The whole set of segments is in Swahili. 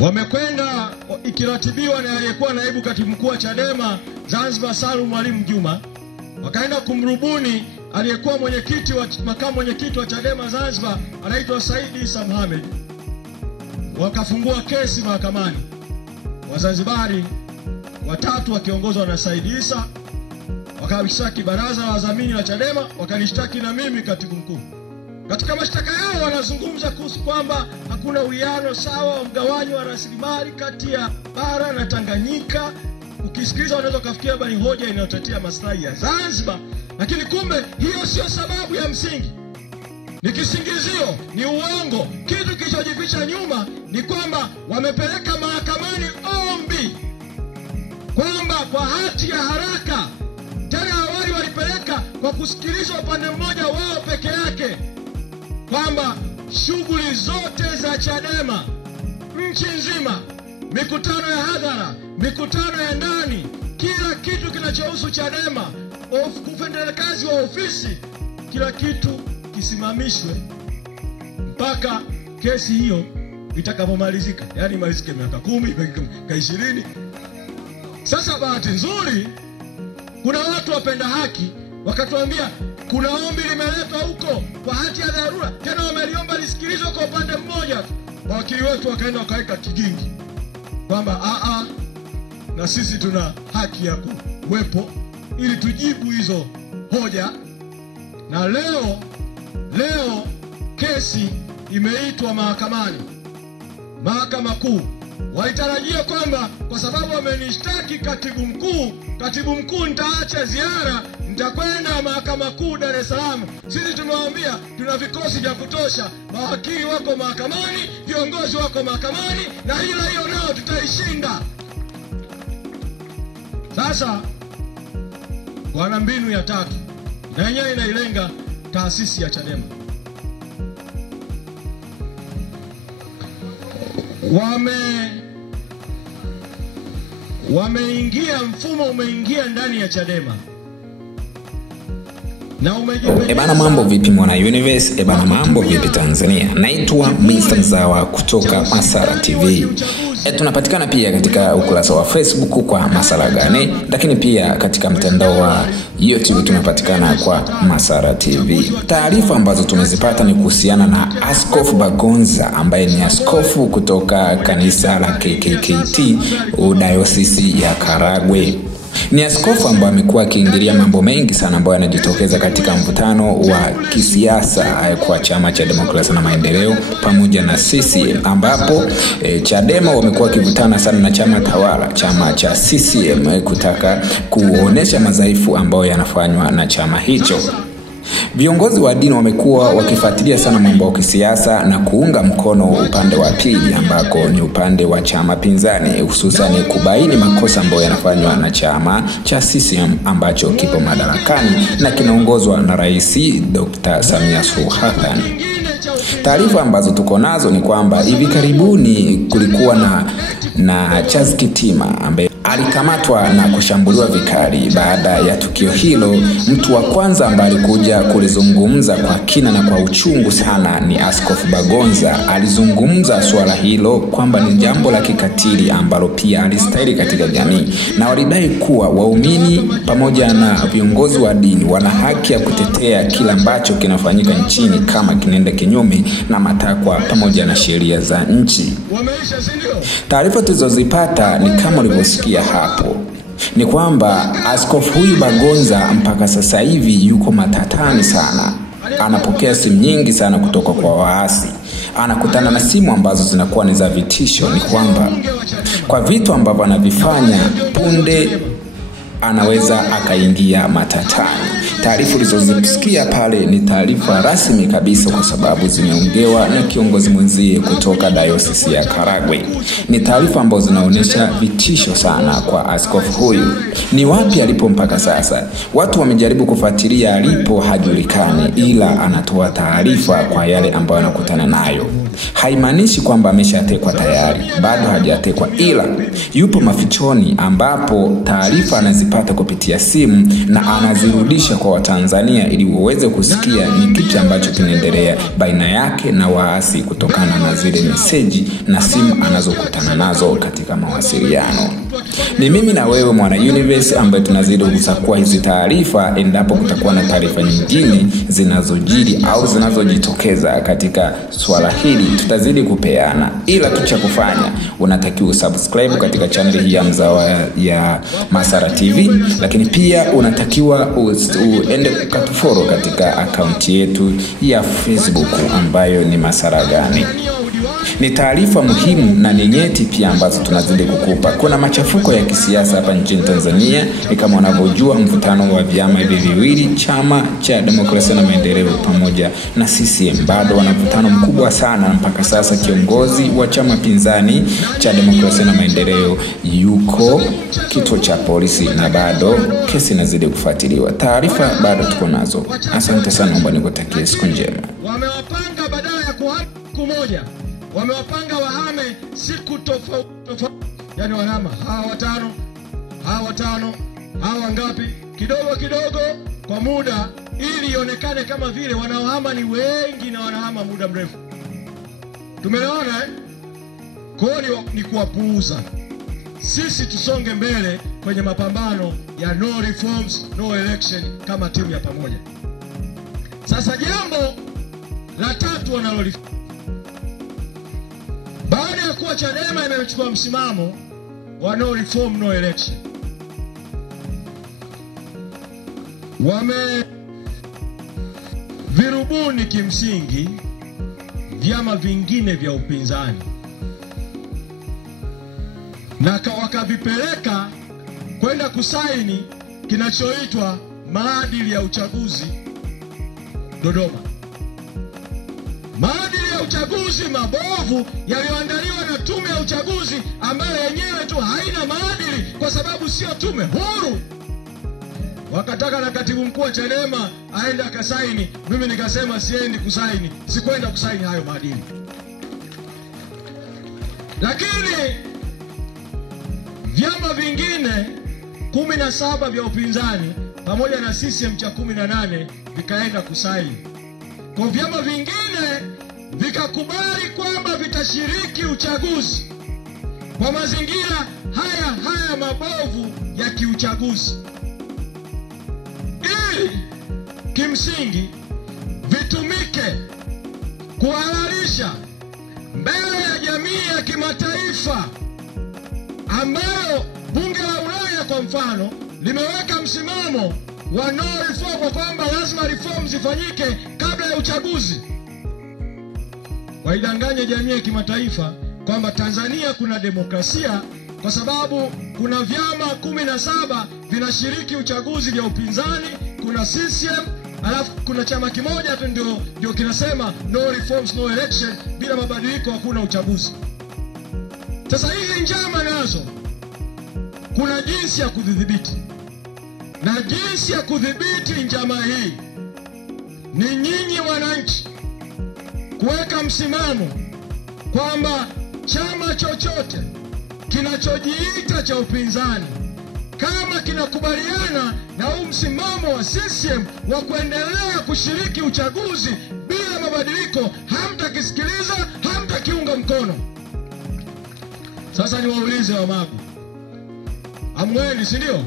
wamekwenda ikiratibiwa na aliyekuwa naibu katibu mkuu wa Chadema Zanzibar Salum Mwalimu Juma, wakaenda kumrubuni aliyekuwa makamu mwenyekiti wa Chadema Zanzibar anaitwa Said Isa Mohamed. Wakafungua kesi mahakamani. Wazanzibari watatu wakiongozwa na Said Isa wakalishtaki baraza la wadhamini la Chadema, wakanishtaki na mimi katibu mkuu. Katika mashtaka yao wanazungumza kuhusu kwamba hakuna uwiano sawa wa mgawanyo wa rasilimali kati ya bara na Tanganyika. Ukisikiliza unaweza kufikiria bali hoja inayotetea maslahi ya Zanzibar, lakini kumbe hiyo sio sababu ya msingi. Ni kisingizio, ni uongo. Kitu kilichojificha nyuma ni kwamba wamepeleka mahakamani ombi kwamba kwa hati ya haraka. Tena awali walipeleka kwa kusikiliza upande mmoja wao peke yake, kwamba shughuli zote za Chadema nchi nzima, mikutano ya hadhara, mikutano ya ndani, kila kitu kinachohusu Chadema, ufanyakazi wa ofisi, kila kitu kisimamishwe mpaka kesi hiyo itakapomalizika. Yani malizike miaka 10, miaka 20. Sasa bahati nzuri kuna watu wapenda haki wakatuambia kuna ombi limeletwa huko kwa hati ya dharura, tena wameliomba lisikilizwe kwa upande mmoja. Wakili wetu wakaenda wakaweka kigingi kwamba na sisi tuna haki ya kuwepo ili tujibu hizo hoja. Na leo kesi imeitwa mahakamani, Mahakama Kuu. Walitarajia kwamba kwa sababu wamenishtaki katibu mkuu nitaacha ziara, nitakwenda Mahakama Kuu Dar es Salaam. Sisi tumewaambia tuna vikosi vya kutosha, mawakili wako mahakamani, viongozi wako mahakamani, na hiyo nao tutaishinda. Sasa wana mbinu ya tatu, na yenyewe inailenga taasisi ya Chadema. Wameingia, mfumo umeingia ndani ya Chadema na Ebana, mambo vipi mwana universe? Ebana, mambo vipi Tanzania? Naitwa Mr. Mzawa kutoka Masala TV. Tunapatikana pia katika ukurasa wa Facebook kwa Masala Gane, lakini pia katika mtandao wa YouTube tunapatikana kwa Masala TV. Taarifa ambazo tumezipata ni kuhusiana na Askofu Bagonza ambaye ni askofu kutoka kanisa la KKKT Dayosisi ya Karagwe. Ni askofu ambaye amekuwa akiingilia mambo mengi sana ambayo yanajitokeza katika mvutano wa kisiasa kwa chama cha demokrasia na maendeleo pamoja na CCM, ambapo Chadema wamekuwa kivutana sana na chama tawala, chama cha CCM, kutaka kuonesha madhaifu ambayo yanafanywa na chama hicho. Viongozi wa dini wamekuwa wakifuatilia sana mambo ya kisiasa na kuunga mkono upande wa pili ambako ni upande wa chama pinzani, hususan kubaini makosa ambayo yanafanywa na chama cha CCM ambacho kipo madarakani na kinaongozwa na Rais Dr. Samia Suluhu Hassan. Taarifa ambazo tuko nazo ni kwamba hivi karibuni kulikuwa na Charles Kitima ambaye alikamatwa na kushambuliwa vikali. Baada ya tukio hilo, mtu wa kwanza ambaye alikuja kulizungumza kwa kina na kwa uchungu sana ni Askofu Bagonza. Alizungumza swala hilo kwamba ni jambo la kikatili ambalo pia alistahili katika jamii, na walidai kuwa waumini pamoja na viongozi wa dini wana haki ya kutetea kila ambacho kinafanyika nchini kama kinaenda kinyume na matakwa pamoja na sheria za nchi. Taarifa tulizozipata ni kama ulivyosikia hapo, ni kwamba askofu huyu Bagonza mpaka sasa hivi yuko matatani sana. Anapokea simu nyingi sana kutoka kwa waasi, anakutana na simu ambazo zinakuwa ni za vitisho. Ni kwamba kwa vitu ambavyo anavifanya punde anaweza akaingia matatani. Taarifa ulizozisikia pale ni taarifa rasmi kabisa, kwa sababu zimeongewa na kiongozi mwenzie kutoka Dayosisi ya Karagwe. Ni taarifa ambazo zinaonyesha vitisho sana kwa askofu huyu. Ni wapi alipo mpaka sasa? Watu wamejaribu kufuatilia alipo, hajulikani, ila anatoa taarifa kwa yale ambayo anakutana nayo. Haimaanishi kwamba ameshatekwa tayari, bado hajatekwa, ila yupo mafichoni ambapo taarifa anazipata kupitia simu na anazirudisha kwa wa Tanzania ili uweze kusikia ni kipi ambacho kinaendelea baina yake na waasi kutokana na zile meseji na simu anazokutana nazo katika mawasiliano. Ni mimi na wewe Mwana Universe ambaye tunazidi kusakua hizi taarifa endapo kutakuwa na taarifa nyingine zinazojiri au zinazojitokeza katika swala hili tutazidi kupeana. Ila tucha kufanya unatakiwa subscribe katika channel hii ya Mzawa ya Masara TV, lakini pia unatakiwa uende kutufollow katika account yetu ya Facebook ambayo ni Masara Gani. Ni taarifa muhimu na ni nyeti pia ambazo tunazidi kukupa. Kuna machafuko ya kisiasa hapa nchini Tanzania, kama unavyojua mvutano wa vyama hivi viwili, chama cha Demokrasia na Maendeleo pamoja na CCM bado wana mvutano mkubwa sana. Mpaka sasa kiongozi wa chama pinzani cha Demokrasia na Maendeleo yuko kituo cha polisi na bado kesi inazidi kufuatiliwa. Taarifa bado tuko nazo. Asante sana, naomba nikutakie siku njema. Wamewapanga badala ya siku moja, wamewapanga wahame siku tofauti. Yani wanahama hawa watano, hawa ngapi, kidogo kidogo kwa muda, ili ionekane kama vile wanaohama ni wengi na wanahama muda mrefu. Tumeona kodi ni kuwapuuza. Sisi tusonge mbele kwenye mapambano ya no reforms no election kama timu ya pamoja. Sasa jambo la tatu wanalolifanya, baada ya kuwa Chadema imechukua msimamo wa no reform no election, virubuni kimsingi vyama vingine vya upinzani na wakavipeleka kwenda kusaini kinachoitwa maadili ya uchaguzi Dodoma. Maadili ya uchaguzi mabovu yaliyoandaliwa na tume ya uchaguzi ambayo yenyewe tu haina maadili kwa sababu sio tume huru. Wakataka na katibu mkuu wa Chadema aende akasaini. Mimi nikasema siendi kusaini, sikwenda kusaini hayo maadili. Lakini vyama vingine 17 vya upinzani pamoja na CCM cha 18 vikaenda kusaini. Kwa vyama vingine vikakubali kwamba vitashiriki uchaguzi kwa mazingira haya mabovu ya kiuchaguzi, ili kimsingi vitumike kuhalalisha mbele ya jamii ya kimataifa ambayo bunge la Ulaya kwa mfano limeweka msimamo wa no reform, kwa kwamba lazima reforms zifanyike kabla ya uchaguzi. Waidanganye jamii ya kimataifa kwamba Tanzania kuna demokrasia kwa sababu kuna vyama 17 vinashiriki uchaguzi vya upinzani, kuna CCM, alafu kuna chama kimoja tu ndio kinasema no reforms no election, bila mabadiliko hakuna uchaguzi. Sasa hizi njama nazo kuna jinsi ya kudhibiti, na jinsi ya kudhibiti njama hii ni nyinyi wananchi kuweka msimamo kwamba chama chochote kinachojiita cha upinzani kama kinakubaliana na huu msimamo wa CCM wa kuendelea kushiriki uchaguzi bila mabadiliko, hamtakisikiliza, hamtakiunga mkono. Sasa niwaulize Wamagu, amweni si ndio?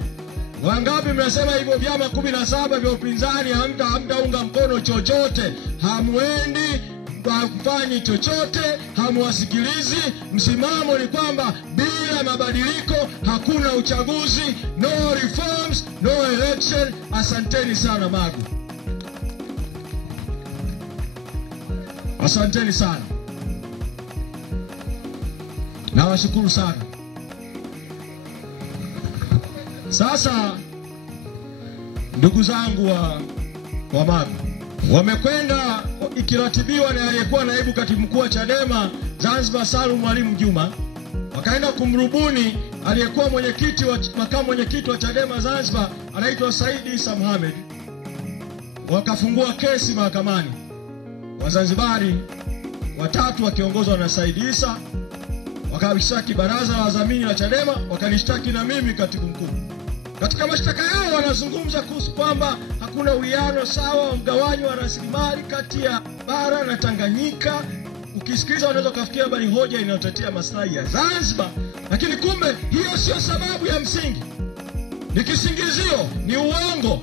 Wangapi mnasema hivyo vyama 17 vya upinzani hamtaunga mkono chochote, hamwendi, hamfanyi chochote, hamwasikilizi? Msimamo ni kwamba bila mabadiliko hakuna uchaguzi, no reforms no election. Asanteni sana Magu, asanteni sana, nawashukuru sana. Sasa ndugu zangu wa Magu, wamekwenda ikiratibiwa na aliyekuwa naibu katibu mkuu wa Chadema Zanzibar Salum Mwalimu Juma, wakaenda kumrubuni aliyekuwa makamu mwenyekiti wa Chadema Zanzibar anaitwa Said Isa Mohamed. Wakafungua kesi mahakamani, Wazanzibari watatu wakiongozwa na Said Isa wakalishtaki baraza la wadhamini la Chadema, wakanishtaki na mimi katibu mkuu. Katika mashtaka yao wanazungumza kuhusu kwamba hakuna uwiano sawa wa mgawanyo wa rasilimali kati ya bara na Tanganyika. Ukisikiliza unaweza kufikiria bali hoja inayotetea maslahi ya Zanzibar, lakini kumbe hiyo sio sababu ya msingi. Ni kisingizio, ni uongo.